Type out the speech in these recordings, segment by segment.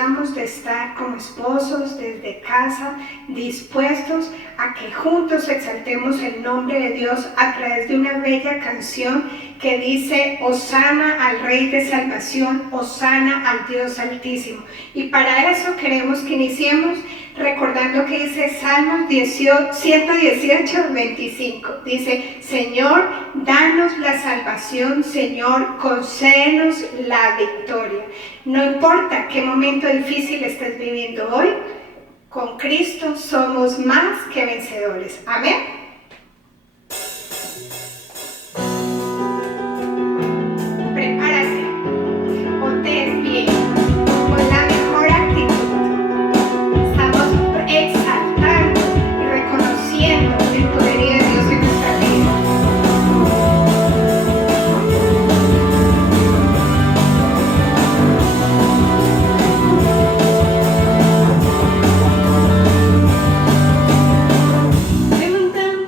gozamos de estar como esposos desde casa, dispuestos a que juntos exaltemos el nombre de Dios a través de una bella canción que dice: Hosana al Rey de Salvación, Hosana al Dios Altísimo. Y para eso queremos que iniciemos recordando que dice Salmos 118, 25. Dice: Señor, danos la salvación, Señor, concédenos la victoria. No importa qué momento difícil estés viviendo hoy, con Cristo somos más que vencedores. Amén. Prepárate, ponte en pie, con la mejor actitud. Estamos exaltando y reconociendo el poderío de Dios en nuestra vida. Levantamos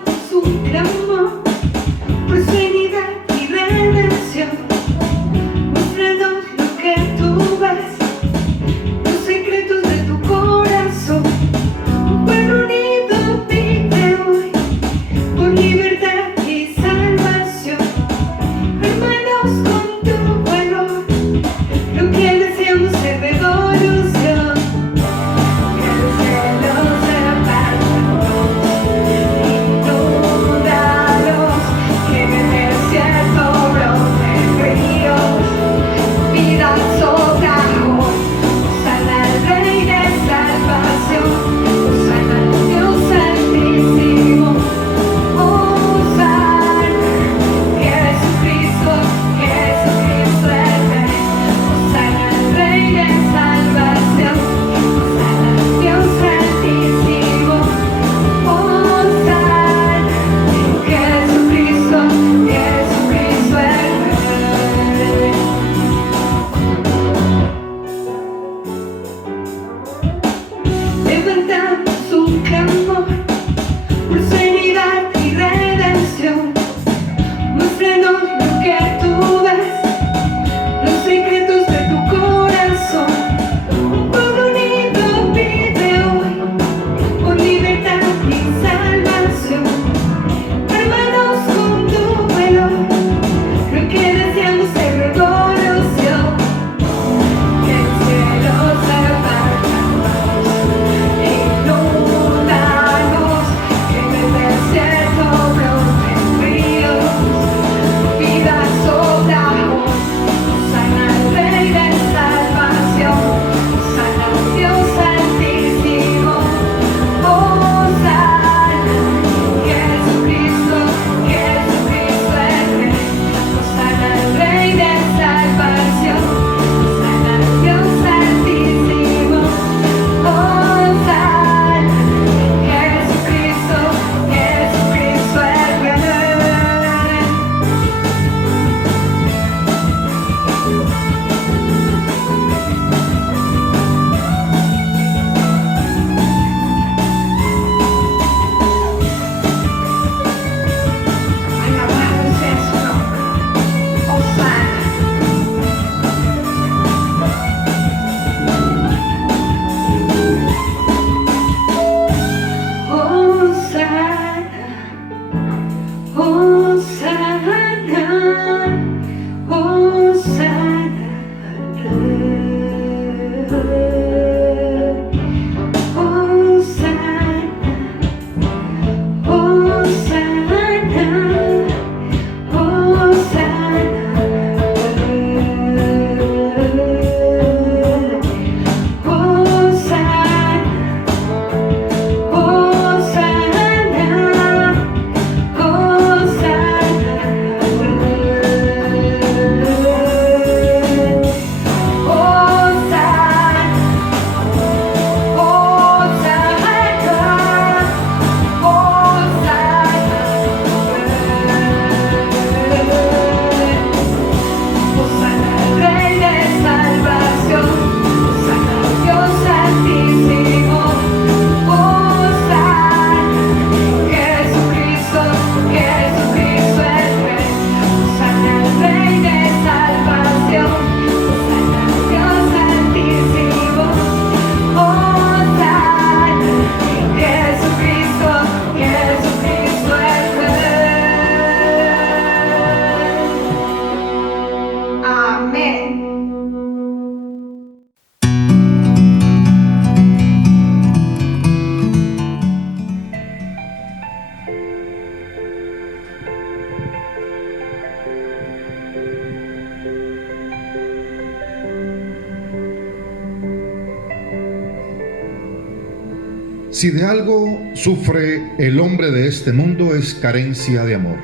Si de algo sufre el hombre de este mundo es carencia de amor.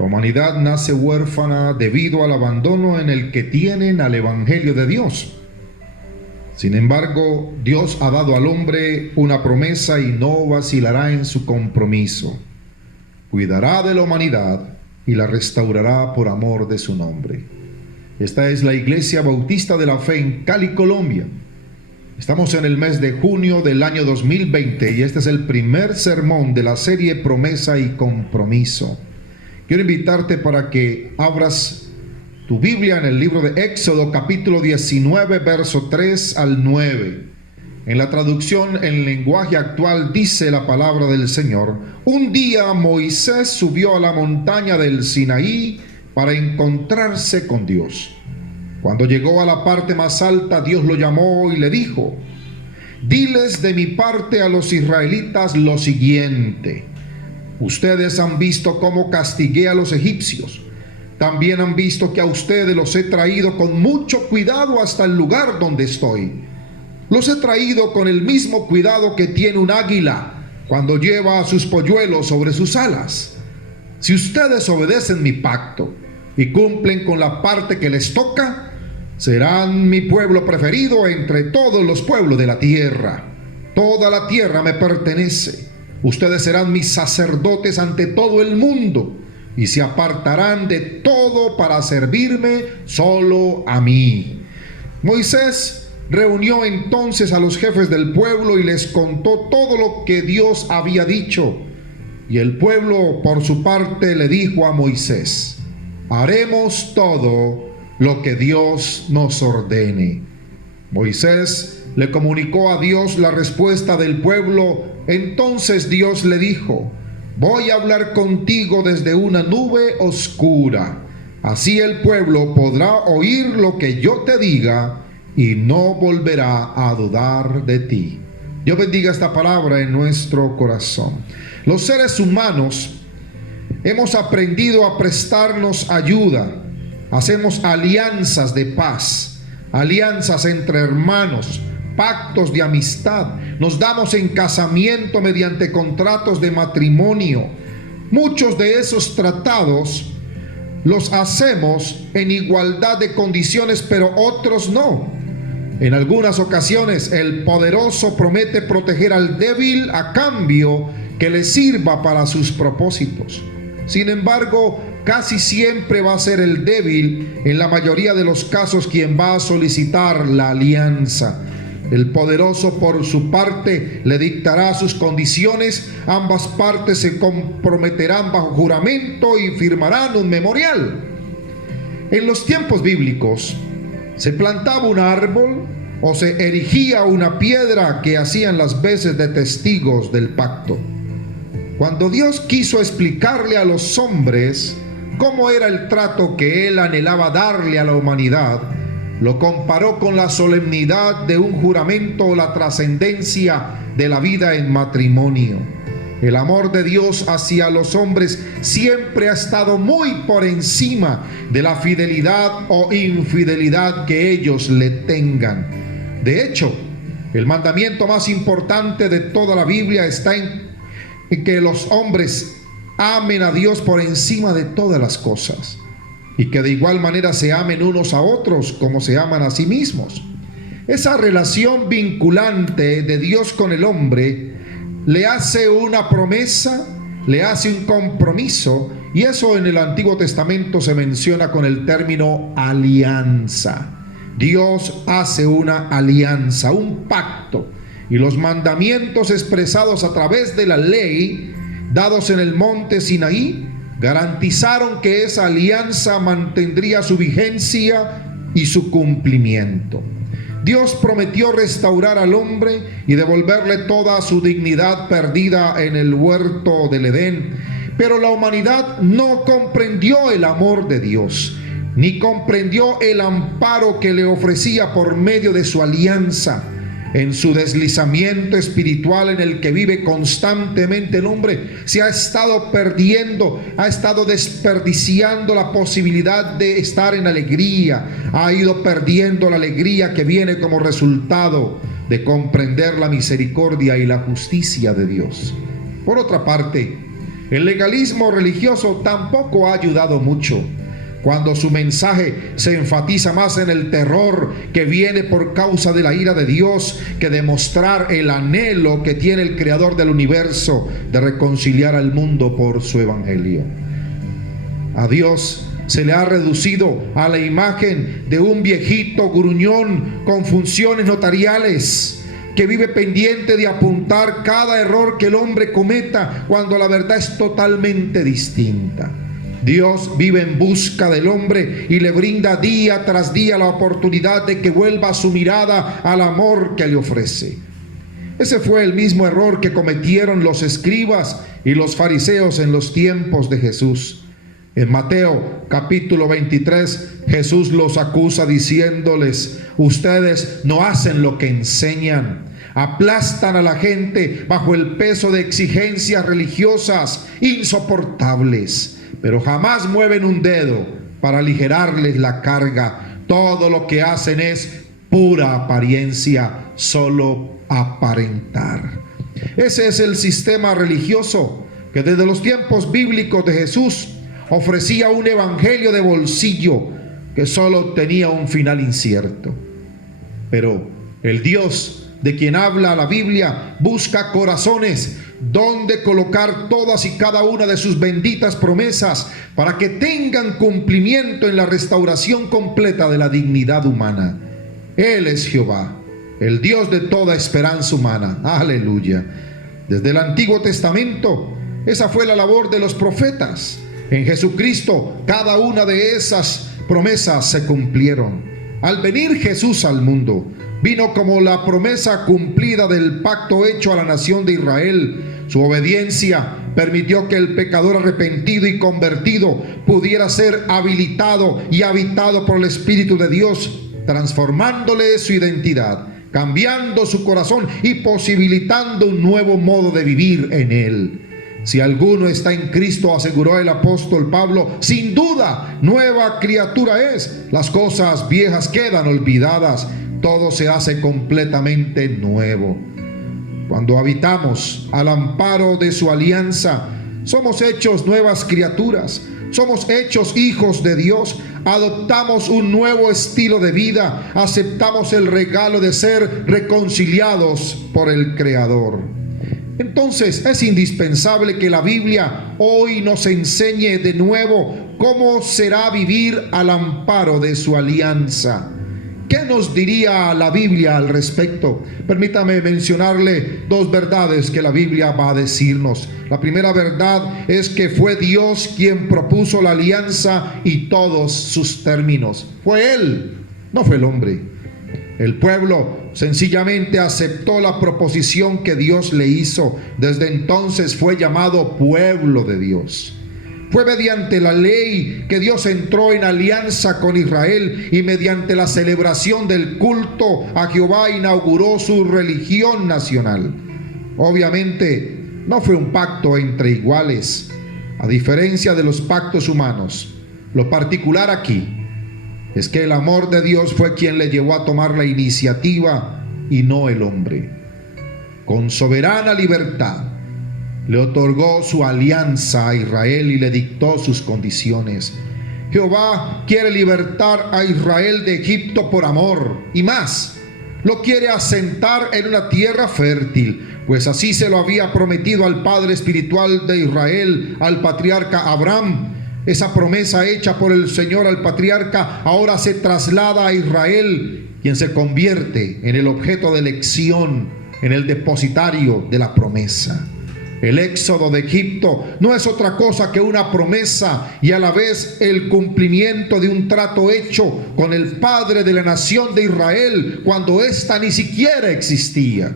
La humanidad nace huérfana debido al abandono en el que tienen al Evangelio de Dios. Sin embargo, Dios ha dado al hombre una promesa y no vacilará en su compromiso. Cuidará de la humanidad y la restaurará por amor de su nombre. Esta es la Iglesia Bautista de la Fe en Cali, Colombia. Estamos en el mes de junio del año 2020 y este es el primer sermón de la serie Promesa y Compromiso. Quiero invitarte para que abras tu Biblia en el libro de Éxodo capítulo 19, verso 3 al 9. En la traducción en lenguaje actual dice la palabra del Señor: un día Moisés subió a la montaña del Sinaí para encontrarse con Dios. Cuando llegó a la parte más alta, Dios lo llamó y le dijo: diles de mi parte a los israelitas lo siguiente: ustedes han visto cómo castigué a los egipcios. También han visto que a ustedes los he traído con mucho cuidado hasta el lugar donde estoy. Los he traído con el mismo cuidado que tiene un águila cuando lleva a sus polluelos sobre sus alas. Si ustedes obedecen mi pacto y cumplen con la parte que les toca, serán mi pueblo preferido entre todos los pueblos de la tierra. Toda la tierra me pertenece. Ustedes serán mis sacerdotes ante todo el mundo y se apartarán de todo para servirme solo a mí. Moisés reunió entonces a los jefes del pueblo y les contó todo lo que Dios había dicho. Y el pueblo, por su parte, le dijo a Moisés: haremos todo lo que Dios nos ordene. Moisés le comunicó a Dios la respuesta del pueblo. Entonces Dios le dijo: voy a hablar contigo desde una nube oscura. Así el pueblo podrá oír lo que yo te diga y no volverá a dudar de ti. Dios bendiga esta palabra en nuestro corazón. Los seres humanos hemos aprendido a prestarnos ayuda. Hacemos alianzas de paz, alianzas entre hermanos, pactos de amistad. Nos damos en casamiento mediante contratos de matrimonio. Muchos de esos tratados los hacemos en igualdad de condiciones, pero otros no. En algunas ocasiones el poderoso promete proteger al débil a cambio que le sirva para sus propósitos. Sin embargo, casi siempre va a ser el débil, en la mayoría de los casos, quien va a solicitar la alianza. El poderoso, por su parte, le dictará sus condiciones. Ambas partes se comprometerán bajo juramento y firmarán un memorial. En los tiempos bíblicos, se plantaba un árbol o se erigía una piedra que hacían las veces de testigos del pacto. Cuando Dios quiso explicarle a los hombres cómo era el trato que Él anhelaba darle a la humanidad, lo comparó con la solemnidad de un juramento o la trascendencia de la vida en matrimonio. El amor de Dios hacia los hombres siempre ha estado muy por encima de la fidelidad o infidelidad que ellos le tengan. De hecho, el mandamiento más importante de toda la Biblia está en que los hombres amen a Dios por encima de todas las cosas y que de igual manera se amen unos a otros como se aman a sí mismos. Esa relación vinculante de Dios con el hombre le hace una promesa, le hace un compromiso, y eso en el Antiguo Testamento se menciona con el término alianza. Dios hace una alianza, un pacto. Y los mandamientos expresados a través de la ley, dados en el monte Sinaí, garantizaron que esa alianza mantendría su vigencia y su cumplimiento. Dios prometió restaurar al hombre y devolverle toda su dignidad perdida en el huerto del Edén. Pero la humanidad no comprendió el amor de Dios, ni comprendió el amparo que le ofrecía por medio de su alianza. En su deslizamiento espiritual en el que vive constantemente el hombre, se ha estado perdiendo, ha estado desperdiciando la posibilidad de estar en alegría, ha ido perdiendo la alegría que viene como resultado de comprender la misericordia y la justicia de Dios. Por otra parte, el legalismo religioso tampoco ha ayudado mucho, cuando su mensaje se enfatiza más en el terror que viene por causa de la ira de Dios que demostrar el anhelo que tiene el Creador del universo de reconciliar al mundo por su evangelio. A Dios se le ha reducido a la imagen de un viejito gruñón con funciones notariales que vive pendiente de apuntar cada error que el hombre cometa, cuando la verdad es totalmente distinta. Dios vive en busca del hombre y le brinda día tras día la oportunidad de que vuelva su mirada al amor que le ofrece. Ese fue el mismo error que cometieron los escribas y los fariseos en los tiempos de Jesús. En Mateo capítulo 23, Jesús los acusa diciéndoles: ustedes no hacen lo que enseñan, aplastan a la gente bajo el peso de exigencias religiosas insoportables, pero jamás mueven un dedo para aligerarles la carga. Todo lo que hacen es pura apariencia, solo aparentar. Ese es el sistema religioso que desde los tiempos bíblicos de Jesús ofrecía un evangelio de bolsillo que solo tenía un final incierto. Pero el Dios de quien habla la Biblia busca corazones donde colocar todas y cada una de sus benditas promesas para que tengan cumplimiento en la restauración completa de la dignidad humana. Él es Jehová, el Dios de toda esperanza humana. Aleluya. Desde el Antiguo Testamento, esa fue la labor de los profetas. En Jesucristo, cada una de esas promesas se cumplieron. Al venir Jesús al mundo, vino como la promesa cumplida del pacto hecho a la nación de Israel. Su obediencia permitió que el pecador arrepentido y convertido pudiera ser habilitado y habitado por el Espíritu de Dios, transformándole su identidad, cambiando su corazón y posibilitando un nuevo modo de vivir en él. Si alguno está en Cristo, aseguró el apóstol Pablo, sin duda nueva criatura es. Las cosas viejas quedan olvidadas, todo se hace completamente nuevo. Cuando habitamos al amparo de su alianza, somos hechos nuevas criaturas, somos hechos hijos de Dios, adoptamos un nuevo estilo de vida, aceptamos el regalo de ser reconciliados por el Creador. Entonces es indispensable que la Biblia hoy nos enseñe de nuevo cómo será vivir al amparo de su alianza. ¿Qué nos diría la Biblia al respecto? Permítame mencionarle dos verdades que la Biblia va a decirnos. La primera verdad es que fue Dios quien propuso la alianza y todos sus términos. Fue Él, no fue el hombre. El pueblo sencillamente aceptó la proposición que Dios le hizo. Desde entonces fue llamado pueblo de Dios. Fue mediante la ley que Dios entró en alianza con Israel y mediante la celebración del culto a Jehová inauguró su religión nacional. Obviamente no fue un pacto entre iguales, a diferencia de los pactos humanos. Lo particular aquí es que el amor de Dios fue quien le llevó a tomar la iniciativa y no el hombre. Con soberana libertad le otorgó su alianza a Israel y le dictó sus condiciones. Jehová quiere libertar a Israel de Egipto por amor y más, lo quiere asentar en una tierra fértil, pues así se lo había prometido al padre espiritual de Israel, al patriarca Abraham. Esa promesa hecha por el Señor al patriarca ahora se traslada a Israel, quien se convierte en el objeto de elección, en el depositario de la promesa. El éxodo de Egipto no es otra cosa que una promesa y a la vez el cumplimiento de un trato hecho con el padre de la nación de Israel cuando ésta ni siquiera existía.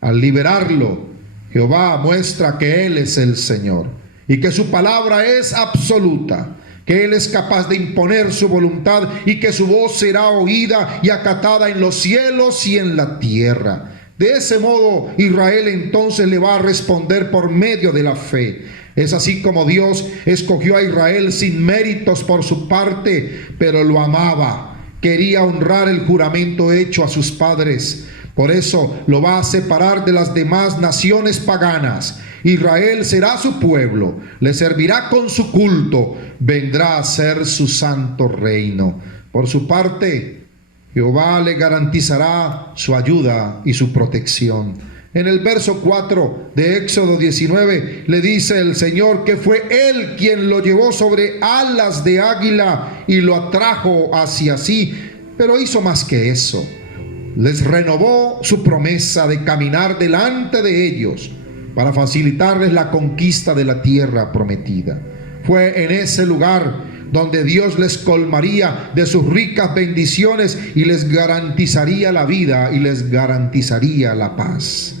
Al liberarlo, Jehová muestra que Él es el Señor y que su palabra es absoluta, que Él es capaz de imponer su voluntad y que su voz será oída y acatada en los cielos y en la tierra. De ese modo, Israel entonces le va a responder por medio de la fe. Es así como Dios escogió a Israel sin méritos por su parte, pero lo amaba. Quería honrar el juramento hecho a sus padres. Por eso lo va a separar de las demás naciones paganas. Israel será su pueblo, le servirá con su culto, vendrá a ser su santo reino. Por su parte, Jehová le garantizará su ayuda y su protección. En el verso 4 de Éxodo 19 le dice el Señor que fue Él quien lo llevó sobre alas de águila y lo atrajo hacia sí. Pero hizo más que eso. Les renovó su promesa de caminar delante de ellos para facilitarles la conquista de la tierra prometida. Fue en ese lugar donde Dios les colmaría de sus ricas bendiciones y les garantizaría la vida y les garantizaría la paz.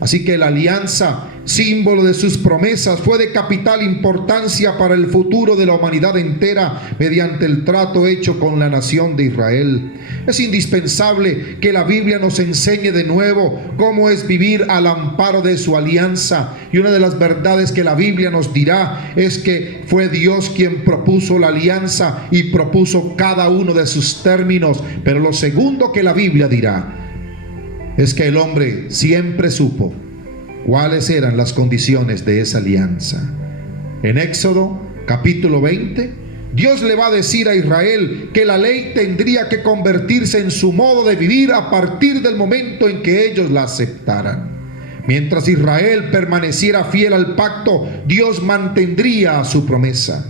Así que la alianza, símbolo de sus promesas, fue de capital importancia para el futuro de la humanidad entera mediante el trato hecho con la nación de Israel. Es indispensable que la Biblia nos enseñe de nuevo cómo es vivir al amparo de su alianza. Y una de las verdades que la Biblia nos dirá es que fue Dios quien propuso la alianza y propuso cada uno de sus términos. Pero lo segundo que la Biblia dirá es que el hombre siempre supo cuáles eran las condiciones de esa alianza. En Éxodo capítulo 20, Dios le va a decir a Israel que la ley tendría que convertirse en su modo de vivir a partir del momento en que ellos la aceptaran. Mientras Israel permaneciera fiel al pacto, Dios mantendría su promesa.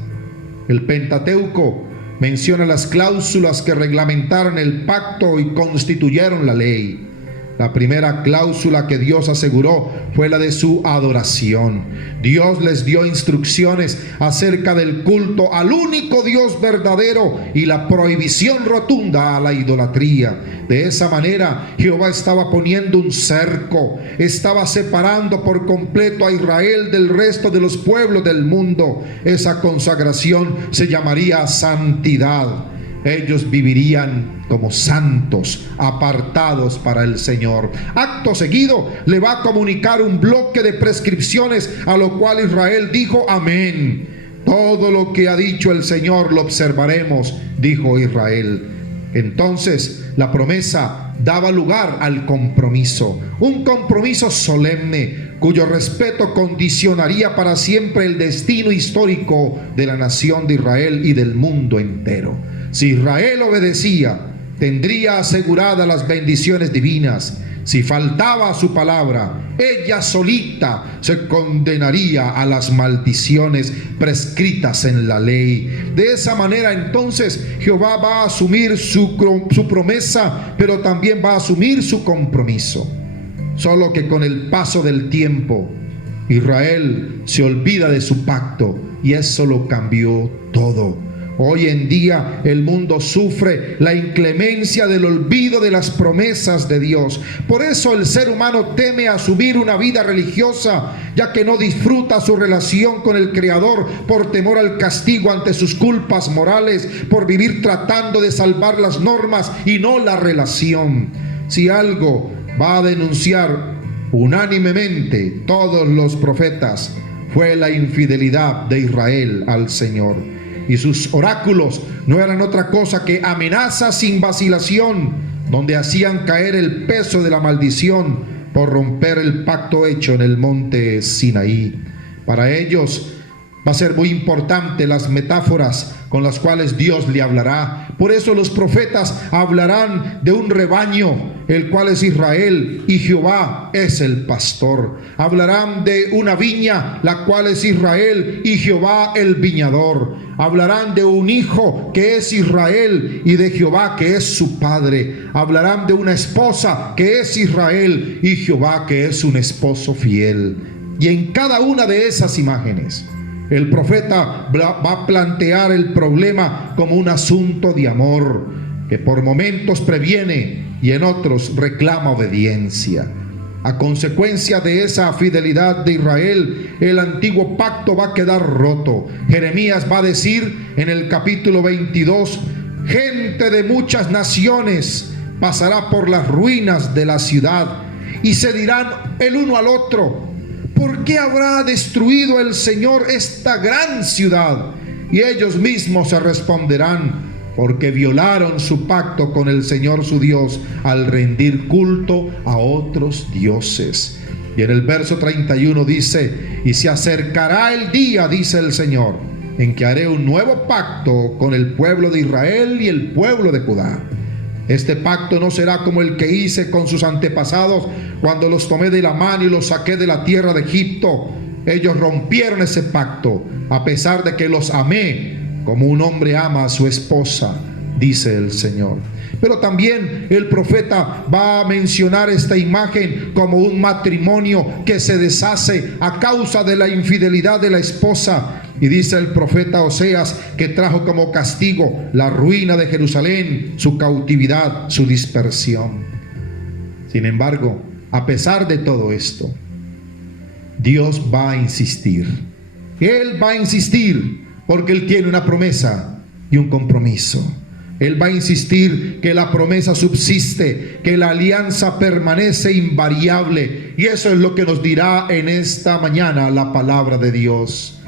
El Pentateuco menciona las cláusulas que reglamentaron el pacto y constituyeron la ley. La primera cláusula que Dios aseguró fue la de su adoración. Dios les dio instrucciones acerca del culto al único Dios verdadero y la prohibición rotunda a la idolatría. De esa manera, Jehová estaba poniendo un cerco, estaba separando por completo a Israel del resto de los pueblos del mundo. Esa consagración se llamaría santidad. Ellos vivirían como santos, apartados para el Señor. Acto seguido le va a comunicar un bloque de prescripciones, a lo cual Israel dijo amén. Todo lo que ha dicho el Señor lo observaremos, dijo Israel. Entonces la promesa daba lugar al compromiso, un compromiso solemne cuyo respeto condicionaría para siempre el destino histórico de la nación de Israel y del mundo entero. Si Israel obedecía, tendría aseguradas las bendiciones divinas. Si faltaba a su palabra, ella solita se condenaría a las maldiciones prescritas en la ley. De esa manera entonces Jehová va a asumir su promesa, pero también va a asumir su compromiso. Solo que con el paso del tiempo, Israel se olvida de su pacto y eso lo cambió todo. Hoy en día el mundo sufre la inclemencia del olvido de las promesas de Dios. Por eso el ser humano teme asumir una vida religiosa, ya que no disfruta su relación con el Creador por temor al castigo ante sus culpas morales, por vivir tratando de salvar las normas y no la relación. Si algo va a denunciar unánimemente todos los profetas, fue la infidelidad de Israel al Señor. Y sus oráculos no eran otra cosa que amenazas sin vacilación, donde hacían caer el peso de la maldición por romper el pacto hecho en el monte Sinaí. Para ellos va a ser muy importante las metáforas con las cuales Dios le hablará. Por eso los profetas hablarán de un rebaño, el cual es Israel, y Jehová es el pastor. Hablarán de una viña, la cual es Israel, y Jehová el viñador. Hablarán de un hijo que es Israel y de Jehová que es su padre. Hablarán de una esposa que es Israel y Jehová que es un esposo fiel. Y en cada una de esas imágenes, el profeta va a plantear el problema como un asunto de amor, que por momentos previene y en otros reclama obediencia. A consecuencia de esa fidelidad de Israel, el antiguo pacto va a quedar roto. Jeremías va a decir en el capítulo 22, gente de muchas naciones pasará por las ruinas de la ciudad y se dirán el uno al otro, ¿por qué habrá destruido el Señor esta gran ciudad? Y ellos mismos se responderán, porque violaron su pacto con el Señor su Dios al rendir culto a otros dioses. Y en el verso 31 dice: y se acercará el día, dice el Señor, en que haré un nuevo pacto con el pueblo de Israel y el pueblo de Judá. Este pacto no será como el que hice con sus antepasados cuando los tomé de la mano y los saqué de la tierra de Egipto. Ellos rompieron ese pacto, a pesar de que los amé como un hombre ama a su esposa, dice el Señor. Pero también el profeta va a mencionar esta imagen como un matrimonio que se deshace a causa de la infidelidad de la esposa. Y dice el profeta Oseas que trajo como castigo la ruina de Jerusalén, su cautividad, su dispersión. Sin embargo, a pesar de todo esto, Dios va a insistir. Él va a insistir porque Él tiene una promesa y un compromiso. Él va a insistir que la promesa subsiste, que la alianza permanece invariable. Y eso es lo que nos dirá en esta mañana la palabra de Dios.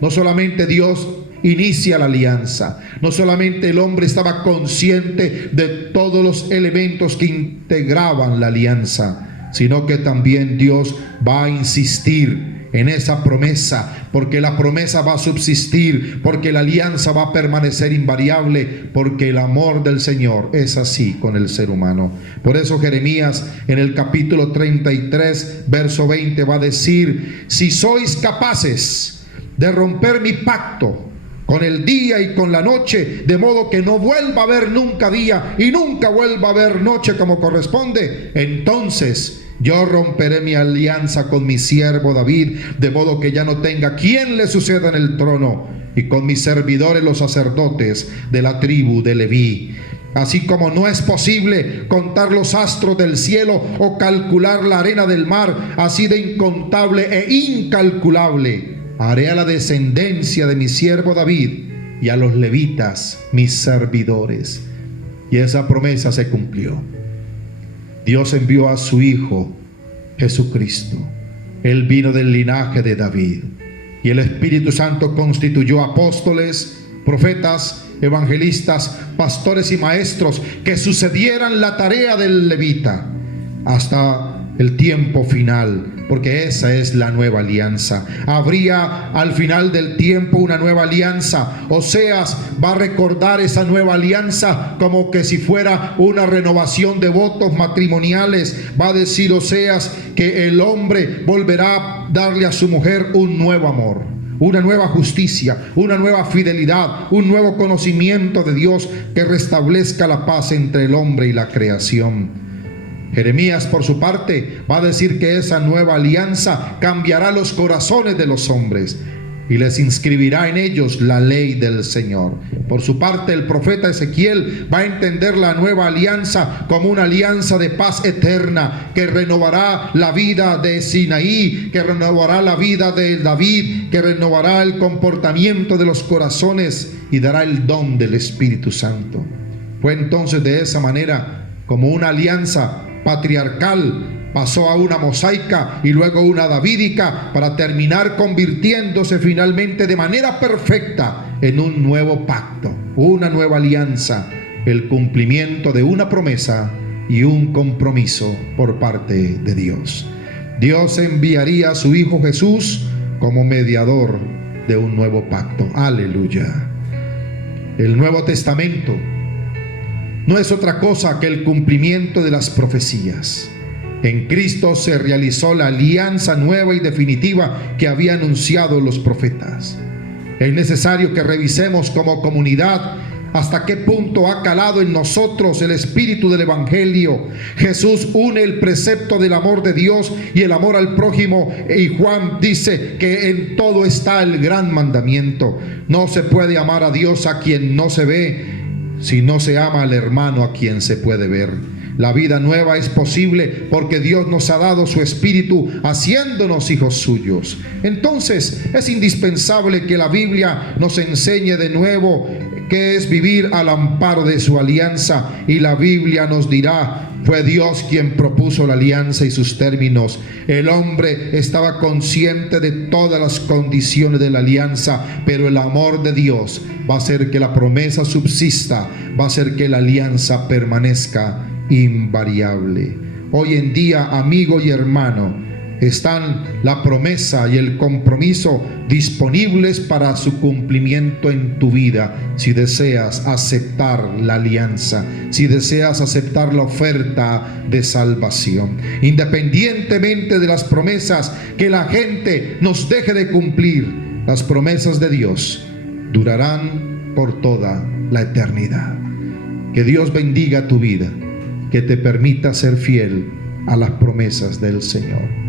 No solamente Dios inicia la alianza, no solamente el hombre estaba consciente de todos los elementos que integraban la alianza, sino que también Dios va a insistir en esa promesa, porque la promesa va a subsistir, porque la alianza va a permanecer invariable, porque el amor del Señor es así con el ser humano. Por eso Jeremías en el capítulo 33 verso 20 va a decir: si sois capaces de romper mi pacto con el día y con la noche, de modo que no vuelva a haber nunca día y nunca vuelva a haber noche como corresponde, entonces yo romperé mi alianza con mi siervo David, de modo que ya no tenga quien le suceda en el trono, y con mis servidores los sacerdotes de la tribu de Leví. Así como no es posible contar los astros del cielo o calcular la arena del mar, así de incontable e incalculable haré a la descendencia de mi siervo David y a los levitas, mis servidores. Y esa promesa se cumplió. Dios envió a su Hijo Jesucristo. Él vino del linaje de David. Y el Espíritu Santo constituyó apóstoles, profetas, evangelistas, pastores y maestros que sucedieran la tarea del levita hasta el tiempo final, porque esa es la nueva alianza. Habría al final del tiempo una nueva alianza. Oseas va a recordar esa nueva alianza como que si fuera una renovación de votos matrimoniales. Va a decir Oseas que el hombre volverá a darle a su mujer un nuevo amor, una nueva justicia, una nueva fidelidad, un nuevo conocimiento de Dios que restablezca la paz entre el hombre y la creación. Jeremías, por su parte, va a decir que esa nueva alianza cambiará los corazones de los hombres y les inscribirá en ellos la ley del Señor. Por su parte, el profeta Ezequiel va a entender la nueva alianza como una alianza de paz eterna que renovará la vida de Sinaí, que renovará la vida de David, que renovará el comportamiento de los corazones y dará el don del Espíritu Santo. Fue entonces de esa manera como una alianza patriarcal pasó a una mosaica y luego una davídica para terminar convirtiéndose finalmente de manera perfecta en un nuevo pacto, una nueva alianza, el cumplimiento de una promesa y un compromiso por parte de Dios. Dios enviaría a su Hijo Jesús como mediador de un nuevo pacto. Aleluya. El Nuevo Testamento no es otra cosa que el cumplimiento de las profecías. En Cristo se realizó la alianza nueva y definitiva que había anunciado los profetas. Es necesario que revisemos como comunidad hasta qué punto ha calado en nosotros el espíritu del Evangelio. Jesús une el precepto del amor de Dios y el amor al prójimo, y Juan dice que en todo está el gran mandamiento. No se puede amar a Dios a quien no se ve, si no se ama al hermano a quien se puede ver. La vida nueva es posible porque Dios nos ha dado su Espíritu haciéndonos hijos suyos. Entonces es indispensable que la Biblia nos enseñe de nuevo que es vivir al amparo de su alianza. Y la Biblia nos dirá: fue Dios quien propuso la alianza y sus términos. El hombre estaba consciente de todas las condiciones de la alianza, pero el amor de Dios va a hacer que la promesa subsista, va a hacer que la alianza permanezca invariable. Hoy en día, amigo y hermano, están la promesa y el compromiso disponibles para su cumplimiento en tu vida, si deseas aceptar la alianza, si deseas aceptar la oferta de salvación. Independientemente de las promesas que la gente nos deje de cumplir, las promesas de Dios durarán por toda la eternidad. Que Dios bendiga tu vida, que te permita ser fiel a las promesas del Señor.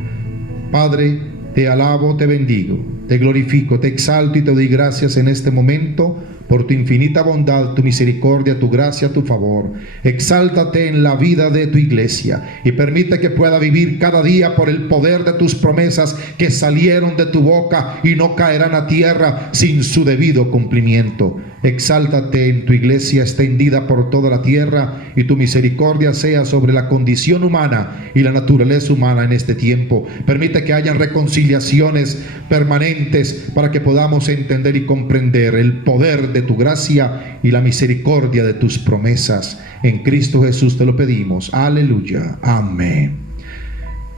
Padre, te alabo, te bendigo, te glorifico, te exalto y te doy gracias en este momento por tu infinita bondad, tu misericordia, tu gracia, tu favor. Exáltate en la vida de tu iglesia y permite que pueda vivir cada día por el poder de tus promesas que salieron de tu boca y no caerán a tierra sin su debido cumplimiento. Exáltate en tu iglesia extendida por toda la tierra y tu misericordia sea sobre la condición humana y la naturaleza humana en este tiempo. Permite que hayan reconciliaciones permanentes para que podamos entender y comprender el poder de tu gracia y la misericordia de tus promesas. En Cristo Jesús te lo pedimos. Aleluya. Amén.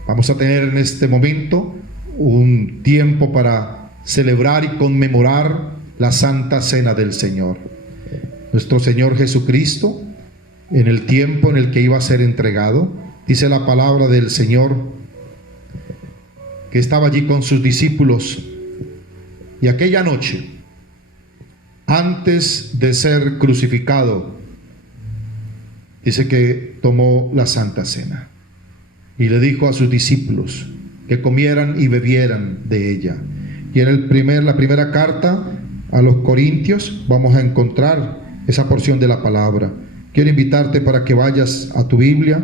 Vamos a tener en este momento un tiempo para celebrar y conmemorar la Santa Cena del Señor. Nuestro Señor Jesucristo, en el tiempo en el que iba a ser entregado, dice la palabra del Señor que estaba allí con sus discípulos, y aquella noche, antes de ser crucificado, dice que tomó la Santa Cena y le dijo a sus discípulos que comieran y bebieran de ella. Y en la primera carta a los Corintios vamos a encontrar esa porción de la palabra. Quiero invitarte para que vayas a tu Biblia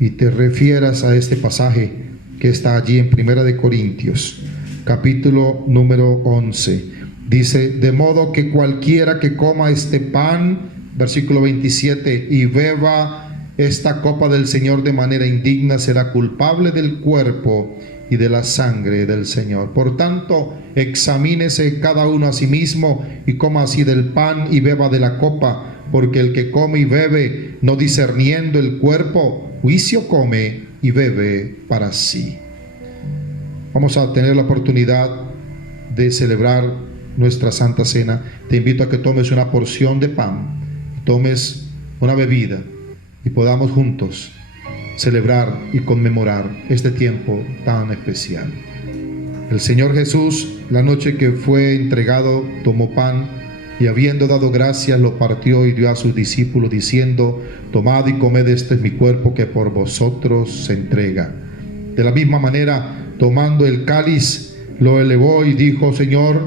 y te refieras a este pasaje que está allí en Primera de Corintios, capítulo número 11. Dice: de modo que cualquiera que coma este pan, versículo 27, y beba esta copa del Señor de manera indigna, será culpable del cuerpo y de la sangre del Señor. Por tanto, examínese cada uno a sí mismo y coma así del pan y beba de la copa, porque el que come y bebe, no discerniendo el cuerpo, juicio come y bebe para sí. Vamos a tener la oportunidad de celebrar nuestra Santa Cena. Te invito a que tomes una porción de pan, tomes una bebida y podamos juntos celebrar y conmemorar este tiempo tan especial. El Señor Jesús, la noche que fue entregado, tomó pan y habiendo dado gracias, lo partió y dio a sus discípulos diciendo: tomad y comed, este es mi cuerpo que por vosotros se entrega. De la misma manera, tomando el cáliz, lo elevó y dijo: Señor,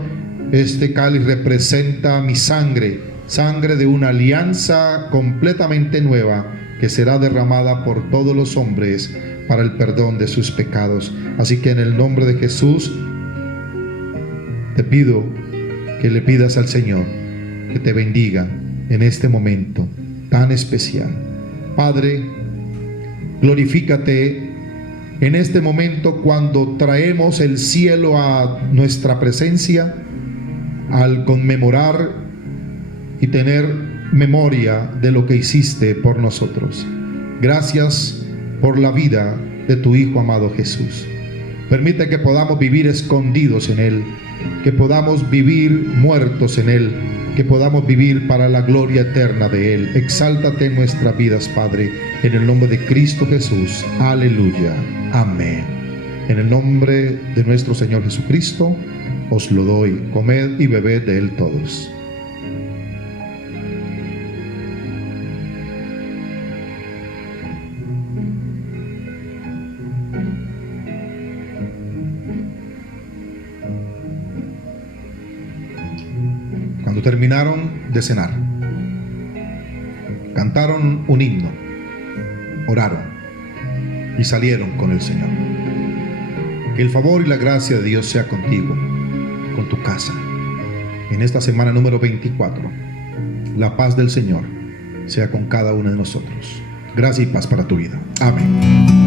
este cáliz representa mi sangre, sangre de una alianza completamente nueva, que será derramada por todos los hombres para el perdón de sus pecados. Así que en el nombre de Jesús te pido que le pidas al Señor que te bendiga en este momento tan especial. Padre, glorifícate en este momento cuando traemos el cielo a nuestra presencia, al conmemorar y tener memoria de lo que hiciste por nosotros. Gracias por la vida de tu Hijo amado Jesús. Permite que podamos vivir escondidos en Él, que podamos vivir muertos en Él, que podamos vivir para la gloria eterna de Él. Exáltate en nuestras vidas, Padre, en el nombre de Cristo Jesús. Aleluya. Amén. En el nombre de nuestro Señor Jesucristo os lo doy. Comed y bebed de Él todos. Cuando terminaron de cenar, cantaron un himno, oraron y salieron con el Señor. Que el favor y la gracia de Dios sea contigo, con tu casa, en esta semana número 24 La paz del Señor sea con cada uno de nosotros. Gracia y paz para tu vida. Amén.